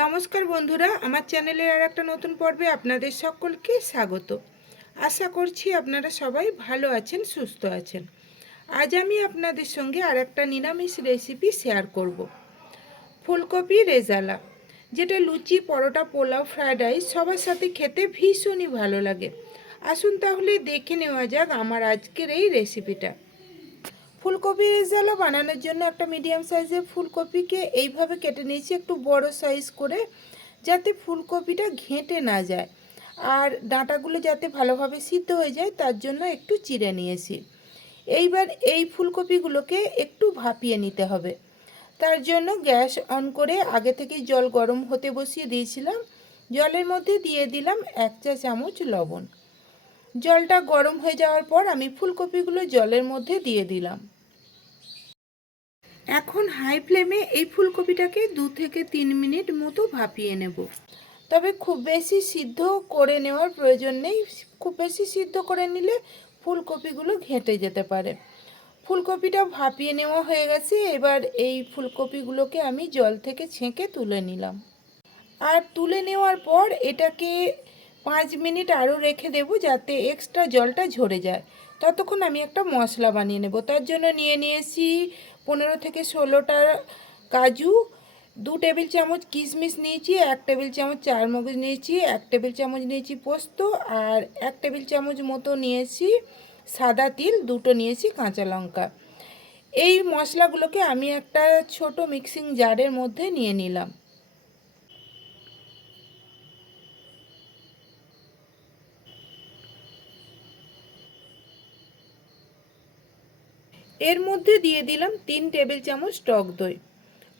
নমস্কার বন্ধুরা, আমার চ্যানেলের আর একটা নতুন পর্বে আপনাদের সকলকে স্বাগত। আশা করছি আপনারা সবাই ভালো আছেন, সুস্থ আছেন। আজ আমি আপনাদের সঙ্গে আর একটা নিরামিষ রেসিপি শেয়ার করব। ফুলকপি রেজালা, যেটা লুচি, পরোটা, পোলাও, ফ্রায়েড রাইস সবার সাথে খেতে ভীষণই ভালো লাগে। আসুন তাহলে দেখে নেওয়া যাক আমার আজকের এই রেসিপিটা। ফুলকপি রেজালা বানানোর জন্য একটা মিডিয়াম সাইজের ফুলকপিকে এইভাবে কেটে নিয়েছি, একটু বড় সাইজ করে, যাতে ফুলকপিটা ঘেঁটে না যায় আর ডাঁটাগুলো যাতে ভালোভাবে সিদ্ধ হয়ে যায় তার জন্য একটু চিড়ে নিয়েছি। এইবার এই ফুলকপিগুলোকে একটু ভাপিয়ে নিতে হবে। তার জন্য গ্যাস অন করে আগে থেকে জল গরম হতে বসিয়ে দিয়েছিলাম। জলের মধ্যে দিয়ে দিলাম 1 চা চামচ লবণ। জলটা গরম হয়ে যাওয়ার পর আমি ফুলকপিগুলো জলের মধ্যে দিয়ে দিলাম। এখন হাই ফ্লেমে এই ফুলকপিটাকে 2 থেকে 3 মিনিট মতো ভাপিয়ে নেব। তবে খুব বেশি সিদ্ধ করে নেওয়ার প্রয়োজন নেই। খুব বেশি সিদ্ধ করে নিলে ফুলকপিগুলো ঘেঁটে যেতে পারে। ফুলকপিটা ভাপিয়ে নেওয়া হয়ে গেছে। এবার এই ফুলকপিগুলোকে আমি জল থেকে ছেঁকে তুলে নিলাম। আর তুলে নেওয়ার পর এটাকে 5 মিনিট আরও রেখে দেব, যাতে এক্সট্রা জলটা ঝরে যায়। ততক্ষণ আমি একটা মশলা বানিয়ে নেব। তার জন্য নিয়ে নিয়েছি 15 থেকে 16টা কাজু, 2 টেবিল চামচ কিশমিশ নিয়েছি, 1 টেবিল চামচ চারমগজ নিয়েছি, 1 টেবিল চামচ নিয়েছি পোস্ত, আর 1 টেবিল চামচ মতো নিয়েছি সাদা তিল, 2টো নিয়েছি কাঁচা লঙ্কা। এই মশলাগুলোকে আমি একটা ছোট মিক্সিং জারের মধ্যে নিয়ে নিলাম। এর মধ্যে দিয়ে দিলাম 3 টেবিল চামচ টক দই।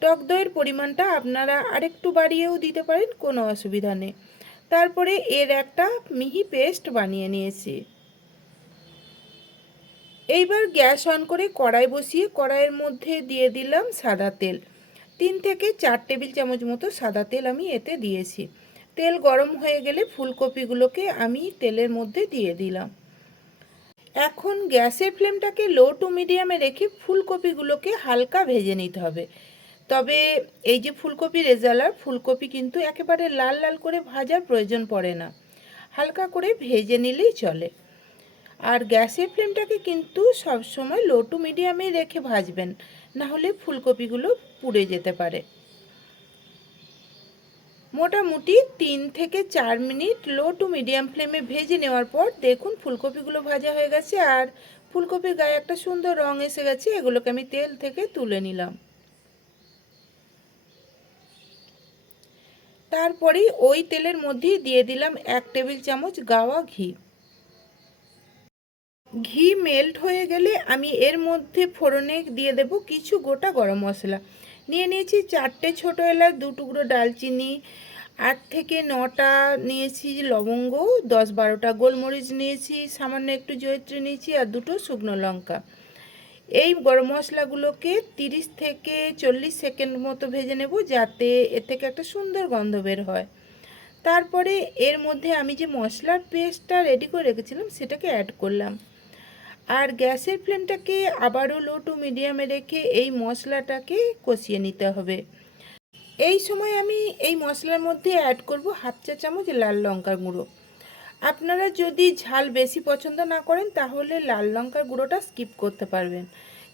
টক দইয়ের পরিমাণটা আপনারা আরেকটু বাড়িয়েও দিতে পারেন, কোনো অসুবিধা নেই। তারপরে এর একটা মিহি পেস্ট বানিয়ে নিয়েছি। এইবার গ্যাস অন করে কড়াই বসিয়ে কড়াইয়ের মধ্যে দিয়ে দিলাম সাদা তেল। 3 থেকে 4 টেবিল চামচ মতো সাদা তেল আমি এতে দিয়েছি। তেল গরম হয়ে গেলে ফুলকপিগুলোকে আমি তেলের মধ্যে দিয়ে দিলাম। এখন গ্যাসের ফ্লেমটাকে লো টু মিডিয়ামে রেখে ফুলকপিগুলোকে হালকা ভেজে নিতে হবে। তবে এই যে ফুলকপি রেজালার, ফুলকপি কিন্তু একেবারে লাল লাল করে ভাজার প্রয়োজন পড়ে না, হালকা করে ভেজে নিলেই চলে। আর গ্যাসের ফ্লেমটাকে কিন্তু সবসময় লো টু মিডিয়ামে রেখে ভাজবেন, না হলে ফুলকপিগুলো পুড়ে যেতে পারে। মোটামুটি 3 থেকে 4 মিনিট লো টু মিডিয়াম ফ্লেমে ভেজে নেওয়ার পর দেখুন ফুলকপিগুলো ভাজা হয়ে গেছে আর ফুলকপির গায়ে একটা সুন্দর রং এসে গেছে। এগুলোকে আমি তেল থেকে তুলে নিলাম। তারপরেই ওই তেলের মধ্যেই দিয়ে দিলাম 1 টেবিল চামচ গাওয়া ঘি। ঘি মেল্ট হয়ে গেলে আমি এর মধ্যে ফোড়নে দিয়ে দেব কিছু গোটা গরম মশলা। নিয়ে নিয়েছি 4টে ছোটো এলাচ, 2 টুকরো ডালচিনি, 8 থেকে 9টা নিয়েছি লবঙ্গ, 10-12টা গোলমরিচ নিয়েছি, সামান্য একটু জয়িত্রী নিয়েছি আর 2টো শুকনো লঙ্কা। এই গরম মশলাগুলোকে 30 থেকে 40 সেকেন্ড মতো ভেজে নেব, যাতে এর থেকে একটা সুন্দর গন্ধ বের হয়। তারপরে এর মধ্যে আমি যে মশলার পেস্টটা রেডি করে রেখেছিলাম সেটাকে অ্যাড করলাম। আর গ্যাসের ফ্লেমটাকে আবারও লো টু মিডিয়ামে রেখে এই মশলাটাকে কষিয়ে নিতে হবে। এই সময় আমি এই মশলার মধ্যে অ্যাড করব 1/2 চা চামচ লাল লঙ্কার গুঁড়ো। আপনারা যদি ঝাল বেশি পছন্দ না করেন তাহলে লাল লঙ্কার গুঁড়োটা স্কিপ করতে পারবেন,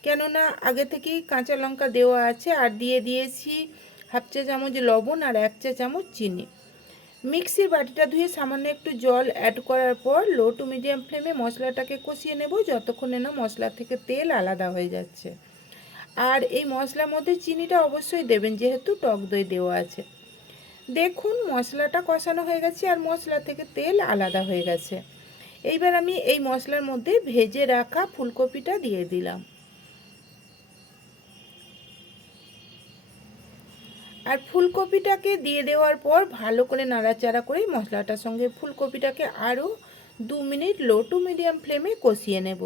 কেননা আগে থেকেই কাঁচা লঙ্কা দেওয়া আছে। আর দিয়ে দিয়েছি 1/2 চা চামচ লবণ আর 1 চা চামচ চিনি। মিক্সির বাটিটা ধুয়ে সামান্য একটু জল অ্যাড করার পর লো টু মিডিয়াম ফ্লেমে মশলাটাকে কষিয়ে নেব, যতক্ষণে না মশলা থেকে তেল আলাদা হয়ে যাচ্ছে। আর এই মশলার মধ্যে চিনিটা অবশ্যই দেবেন, যেহেতু টক দই দেওয়া আছে। দেখুন মশলাটা কষানো হয়ে গেছে আর মশলা থেকে তেল আলাদা হয়ে গেছে। এইবার আমি এই মশলার মধ্যে ভেজে রাখা ফুলকপিটা দিয়ে দিলাম। আর ফুলকপিটাকে দিয়ে দেওয়ার পর ভালো করে নাড়াচাড়া করে মশলাটার সঙ্গে ফুলকপিটাকে আরও 2 মিনিট লো টু মিডিয়াম ফ্লেমে কষিয়ে নেব।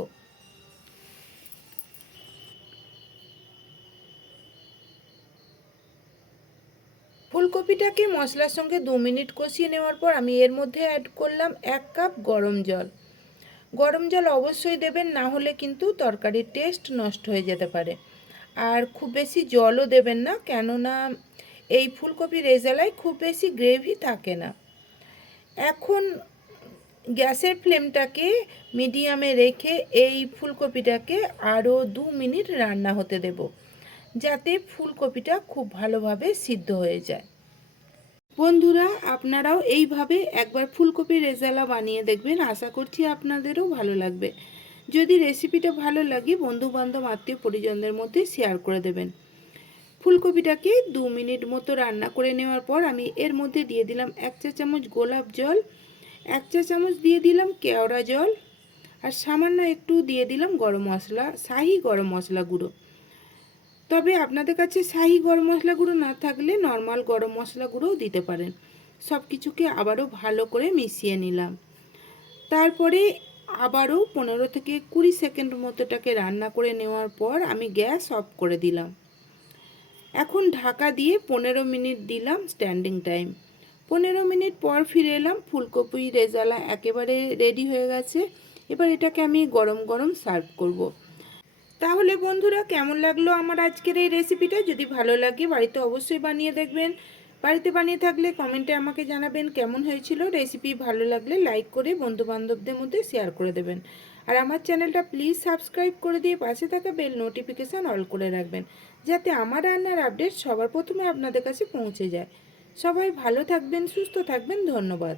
ফুলকপিটাকে মশলার সঙ্গে 2 মিনিট কষিয়ে নেওয়ার পর আমি এর মধ্যে অ্যাড করলাম 1 কাপ গরম জল। গরম জল অবশ্যই দেবেন, না হলে কিন্তু তরকারির টেস্ট নষ্ট হয়ে যেতে পারে। আর খুব বেশি জলও দেবেন না, কেননা এই ফুলকপির রেজালায় খুব বেশি গ্রেভি থাকে না। এখন গ্যাসের ফ্লেমটাকে মিডিয়ামে রেখে এই ফুলকপিটাকে আরও 2 মিনিট রান্না হতে দেব, যাতে ফুলকপিটা খুব ভালোভাবে সিদ্ধ হয়ে যায়। বন্ধুরা, আপনারাও এইভাবে একবার ফুলকপির রেজালা বানিয়ে দেখবেন, আশা করছি আপনাদেরও ভালো লাগবে। যদি রেসিপিটা ভালো লাগে বন্ধুবান্ধব আত্মীয় পরিজনদের মধ্যে শেয়ার করে দেবেন। ফুলকপিটাকে 2 মিনিট মতো রান্না করে নেওয়ার পর আমি এর মধ্যে দিয়ে দিলাম 1 চা চামচ গোলাপ জল, 1 চা চামচ দিয়ে দিলাম কেওড়া জল, আর সামান্য একটু দিয়ে দিলাম গরম মশলা, শাহি গরম মশলা গুঁড়ো। তবে আপনাদের কাছে শাহি গরম মশলা গুঁড়ো না থাকলে নর্মাল গরম মশলা গুঁড়োও দিতে পারেন। সব কিছুকে আবারও ভালো করে মিশিয়ে নিলাম। তারপরে আবারও 15 থেকে 20 সেকেন্ড মতোটাকে রান্না করে নেওয়ার পর আমি গ্যাস অফ করে দিলাম। এখন ঢাকা দিয়ে 15 মিনিট দিলাম স্ট্যান্ডিং টাইম। 15 মিনিট পর ফিরে এলাম। ফুলকপি রেজালা একেবারে রেডি হয়ে গেছে। এবার এটাকে আমি গরম গরম সার্ভ করব। তাহলে বন্ধুরা, কেমন লাগলো আমার আজকের এই রেসিপিটা? যদি ভালো লাগে বাড়িতে অবশ্যই বানিয়ে দেখবেন। বাড়িতে বানিয়ে থাকলে কমেন্টে আমাকে জানাবেন কেমন হয়েছিল। রেসিপি ভালো লাগলে লাইক করে বন্ধুবান্ধবদের মধ্যে শেয়ার করে দেবেন। আর আমার চ্যানেলটা প্লিজ সাবস্ক্রাইব করে দিয়ে পাশে থাকা বেল নোটিফিকেশান অল করে রাখবেন, যাতে আমার রান্নার আপডেট সবার প্রথমে আপনাদের কাছে পৌঁছে যায়। সবাই ভালো থাকবেন, সুস্থ থাকবেন। ধন্যবাদ।